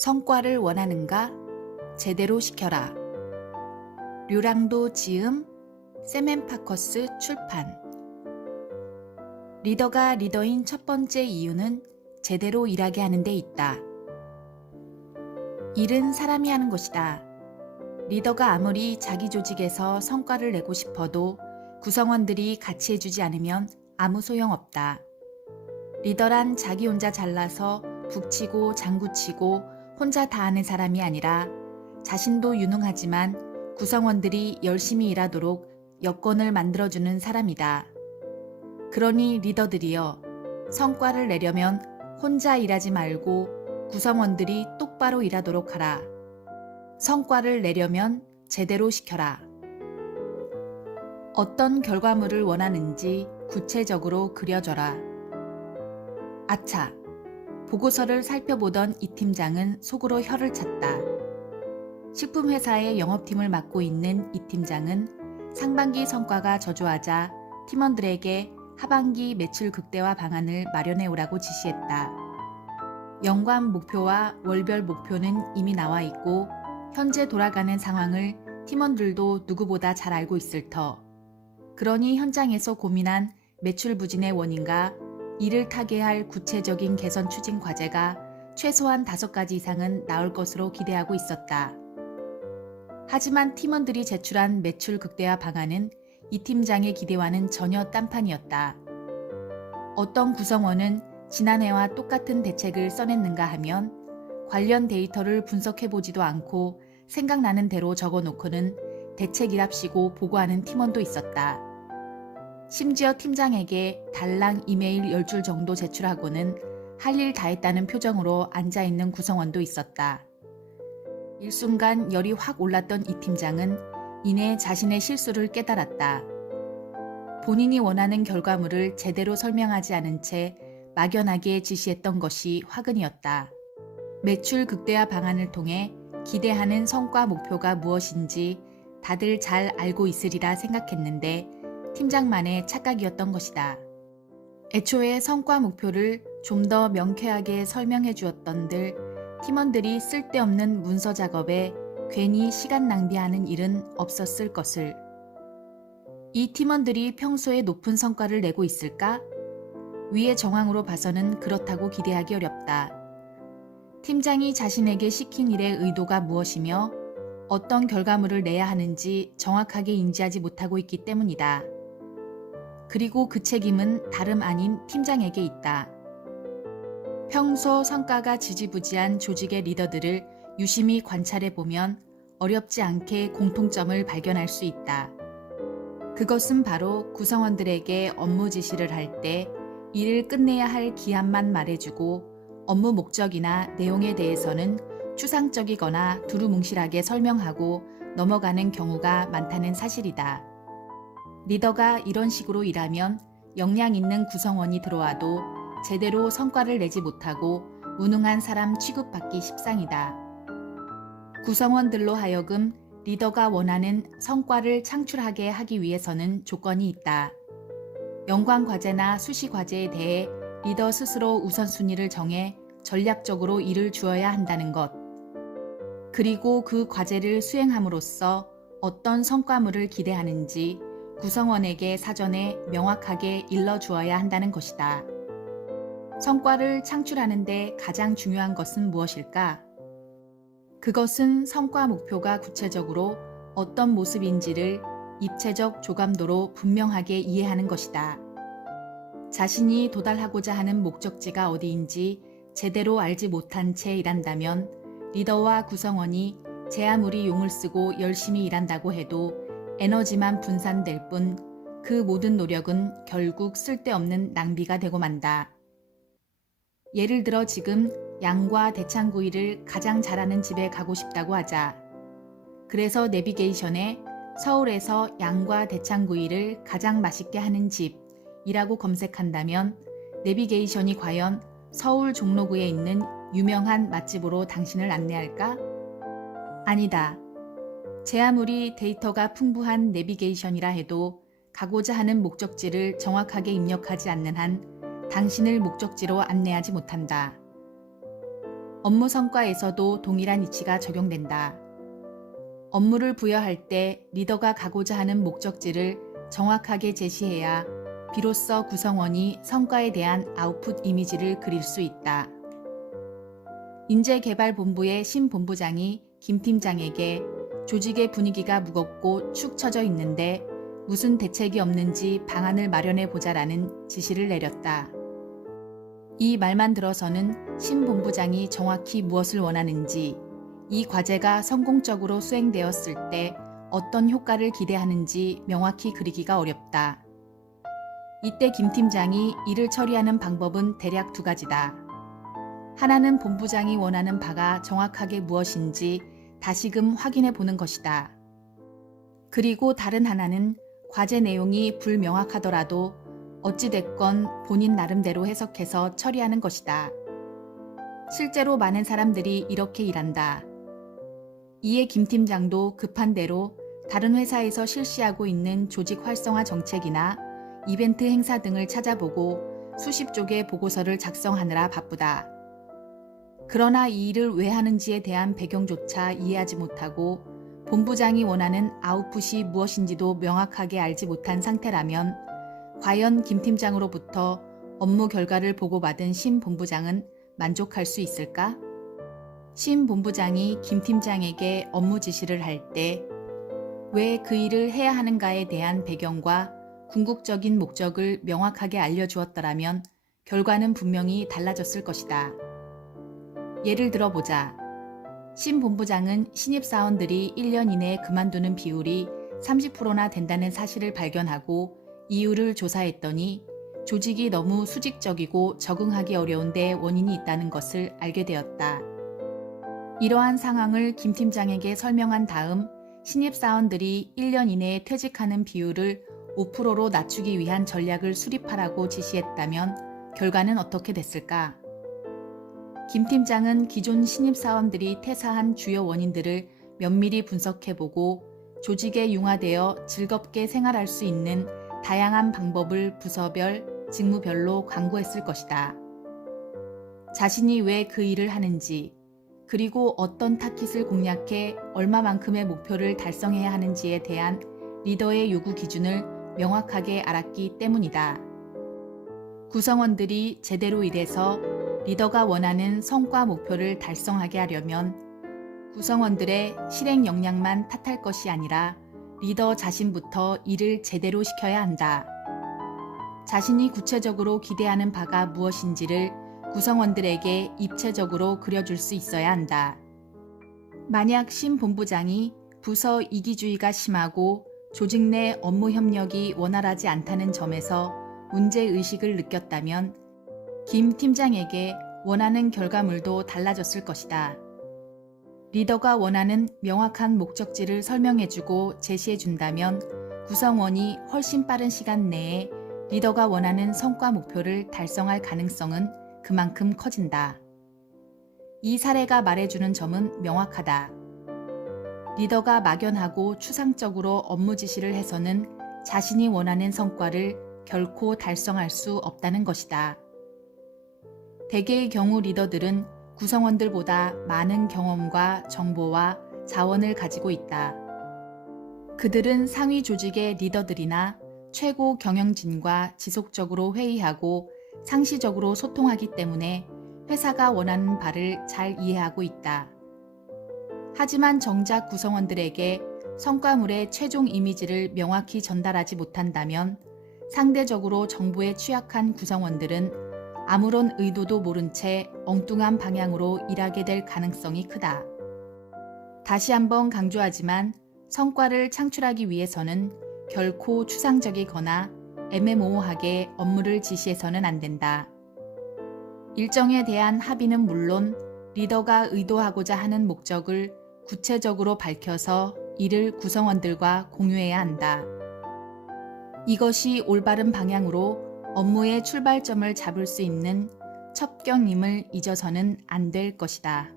성과를 원하는가? 제대로 시켜라. 류랑도 지음, 세멘파커스 출판. 리더가 리더인 첫 번째 이유는 제대로 일하게 하는 데 있다. 일은 사람이 하는 것이다. 리더가 아무리 자기 조직에서 성과를 내고 싶어도 구성원들이 같이 해주지 않으면 아무 소용없다. 리더란 자기 혼자 잘나서 북치고 장구치고 혼자 다 하는 사람이 아니라 자신도 유능하지만 구성원들이 열심히 일하도록 여건을 만들어주는 사람이다. 그러니 리더들이여, 성과를 내려면 혼자 일하지 말고 구성원들이 똑바로 일하도록 하라. 성과를 내려면 제대로 시켜라. 어떤 결과물을 원하는지 구체적으로 그려줘라. 아차! 보고서를 살펴보던 이 팀장은 속으로 혀를 찼다. 식품회사의 영업팀을 맡고 있는 이 팀장은 상반기 성과가 저조하자 팀원들에게 하반기 매출 극대화 방안을 마련해 오라고 지시했다. 연간 목표와 월별 목표는 이미 나와 있고 현재 돌아가는 상황을 팀원들도 누구보다 잘 알고 있을 터. 그러니 현장에서 고민한 매출 부진의 원인과 이를 타개할 구체적인 개선 추진 과제가 최소한 5가지 이상은 나올 것으로 기대하고 있었다. 하지만 팀원들이 제출한 매출 극대화 방안은 이 팀장의 기대와는 전혀 딴판이었다. 어떤 구성원은 지난해와 똑같은 대책을 써냈는가 하면 관련 데이터를 분석해보지도 않고 생각나는 대로 적어놓고는 대책이랍시고 보고하는 팀원도 있었다. 심지어 팀장에게 달랑 이메일 10줄 정도 제출하고는 할 일 다 했다는 표정으로 앉아있는 구성원도 있었다. 일순간 열이 확 올랐던 이 팀장은 이내 자신의 실수를 깨달았다. 본인이 원하는 결과물을 제대로 설명하지 않은 채 막연하게 지시했던 것이 화근이었다. 매출 극대화 방안을 통해 기대하는 성과 목표가 무엇인지 다들 잘 알고 있으리라 생각했는데 팀장만의 착각이었던 것이다. 애초에 성과 목표를 좀 더 명쾌하게 설명해 주었던들 팀원들이 쓸데없는 문서 작업에 괜히 시간 낭비하는 일은 없었을 것을. 이 팀원들이 평소에 높은 성과를 내고 있을까? 위의 정황으로 봐서는 그렇다고 기대하기 어렵다. 팀장이 자신에게 시킨 일의 의도가 무엇이며 어떤 결과물을 내야 하는지 정확하게 인지하지 못하고 있기 때문이다. 그리고 그 책임은 다름 아닌 팀장에게 있다. 평소 성과가 지지부지한 조직의 리더들을 유심히 관찰해보면 어렵지 않게 공통점을 발견할 수 있다. 그것은 바로 구성원들에게 업무 지시를 할 때 일을 끝내야 할 기한만 말해주고 업무 목적이나 내용에 대해서는 추상적이거나 두루뭉실하게 설명하고 넘어가는 경우가 많다는 사실이다. 리더가 이런 식으로 일하면 역량 있는 구성원이 들어와도 제대로 성과를 내지 못하고 무능한 사람 취급받기 십상이다. 구성원들로 하여금 리더가 원하는 성과를 창출하게 하기 위해서는 조건이 있다. 연관 과제나 수시 과제에 대해 리더 스스로 우선순위를 정해 전략적으로 일을 주어야 한다는 것. 그리고 그 과제를 수행함으로써 어떤 성과물을 기대하는지 구성원에게 사전에 명확하게 일러주어야 한다는 것이다. 성과를 창출하는 데 가장 중요한 것은 무엇일까? 그것은 성과 목표가 구체적으로 어떤 모습인지를 입체적 조감도로 분명하게 이해하는 것이다. 자신이 도달하고자 하는 목적지가 어디인지 제대로 알지 못한 채 일한다면 리더와 구성원이 제 아무리 용을 쓰고 열심히 일한다고 해도 에너지만 분산될 뿐 그 모든 노력은 결국 쓸데없는 낭비가 되고 만다. 예를 들어 지금 양과 대창구이를 가장 잘하는 집에 가고 싶다고 하자. 그래서 내비게이션에 서울에서 양과 대창구이를 가장 맛있게 하는 집이라고 검색한다면 내비게이션이 과연 서울 종로구에 있는 유명한 맛집으로 당신을 안내할까? 아니다. 제 아무리 데이터가 풍부한 내비게이션이라 해도 가고자 하는 목적지를 정확하게 입력하지 않는 한 당신을 목적지로 안내하지 못한다. 업무 성과에서도 동일한 이치가 적용된다. 업무를 부여할 때 리더가 가고자 하는 목적지를 정확하게 제시해야 비로소 구성원이 성과에 대한 아웃풋 이미지를 그릴 수 있다. 인재개발본부의 신 본부장이 김 팀장에게 조직의 분위기가 무겁고 축 처져 있는데 무슨 대책이 없는지 방안을 마련해 보자라는 지시를 내렸다. 이 말만 들어서는 신 본부장이 정확히 무엇을 원하는지, 이 과제가 성공적으로 수행되었을 때 어떤 효과를 기대하는지 명확히 그리기가 어렵다. 이때 김 팀장이 이를 처리하는 방법은 대략 두 가지다. 하나는 본부장이 원하는 바가 정확하게 무엇인지 다시금 확인해 보는 것이다. 그리고 다른 하나는 과제 내용이 불명확하더라도 어찌됐건 본인 나름대로 해석해서 처리하는 것이다. 실제로 많은 사람들이 이렇게 일한다. 이에 김 팀장도 급한 대로 다른 회사에서 실시하고 있는 조직 활성화 정책이나 이벤트 행사 등을 찾아보고 수십 쪽의 보고서를 작성하느라 바쁘다. 그러나 이 일을 왜 하는지에 대한 배경조차 이해하지 못하고 본부장이 원하는 아웃풋이 무엇인지도 명확하게 알지 못한 상태라면 과연 김 팀장으로부터 업무 결과를 보고받은 신 본부장은 만족할 수 있을까? 신 본부장이 김 팀장에게 업무 지시를 할 때 왜 그 일을 해야 하는가에 대한 배경과 궁극적인 목적을 명확하게 알려주었더라면 결과는 분명히 달라졌을 것이다. 예를 들어보자. 신 본부장은 신입사원들이 1년 이내에 그만두는 비율이 30%나 된다는 사실을 발견하고 이유를 조사했더니 조직이 너무 수직적이고 적응하기 어려운 데 원인이 있다는 것을 알게 되었다. 이러한 상황을 김 팀장에게 설명한 다음 신입사원들이 1년 이내에 퇴직하는 비율을 5%로 낮추기 위한 전략을 수립하라고 지시했다면 결과는 어떻게 됐을까? 김 팀장은 기존 신입사원들이 퇴사한 주요 원인들을 면밀히 분석해보고 조직에 융화되어 즐겁게 생활할 수 있는 다양한 방법을 부서별, 직무별로 광고했을 것이다. 자신이 왜 그 일을 하는지, 그리고 어떤 타깃을 공략해 얼마만큼의 목표를 달성해야 하는지에 대한 리더의 요구 기준을 명확하게 알았기 때문이다. 구성원들이 제대로 일해서 리더가 원하는 성과 목표를 달성하게 하려면 구성원들의 실행 역량만 탓할 것이 아니라 리더 자신부터 일을 제대로 시켜야 한다. 자신이 구체적으로 기대하는 바가 무엇인지를 구성원들에게 입체적으로 그려줄 수 있어야 한다. 만약 신 본부장이 부서 이기주의가 심하고 조직 내 업무 협력이 원활하지 않다는 점에서 문제의식을 느꼈다면 김 팀장에게 원하는 결과물도 달라졌을 것이다. 리더가 원하는 명확한 목적지를 설명해주고 제시해준다면 구성원이 훨씬 빠른 시간 내에 리더가 원하는 성과 목표를 달성할 가능성은 그만큼 커진다. 이 사례가 말해주는 점은 명확하다. 리더가 막연하고 추상적으로 업무 지시를 해서는 자신이 원하는 성과를 결코 달성할 수 없다는 것이다. 대개의 경우 리더들은 구성원들보다 많은 경험과 정보와 자원을 가지고 있다. 그들은 상위 조직의 리더들이나 최고 경영진과 지속적으로 회의하고 상시적으로 소통하기 때문에 회사가 원하는 바를 잘 이해하고 있다. 하지만 정작 구성원들에게 성과물의 최종 이미지를 명확히 전달하지 못한다면 상대적으로 정보에 취약한 구성원들은 아무런 의도도 모른 채 엉뚱한 방향으로 일하게 될 가능성이 크다. 다시 한번 강조하지만 성과를 창출하기 위해서는 결코 추상적이거나 애매모호하게 업무를 지시해서는 안 된다. 일정에 대한 합의는 물론 리더가 의도하고자 하는 목적을 구체적으로 밝혀서 이를 구성원들과 공유해야 한다. 이것이 올바른 방향으로 업무의 출발점을 잡을 수 있는 첩경임을 잊어서는 안 될 것이다.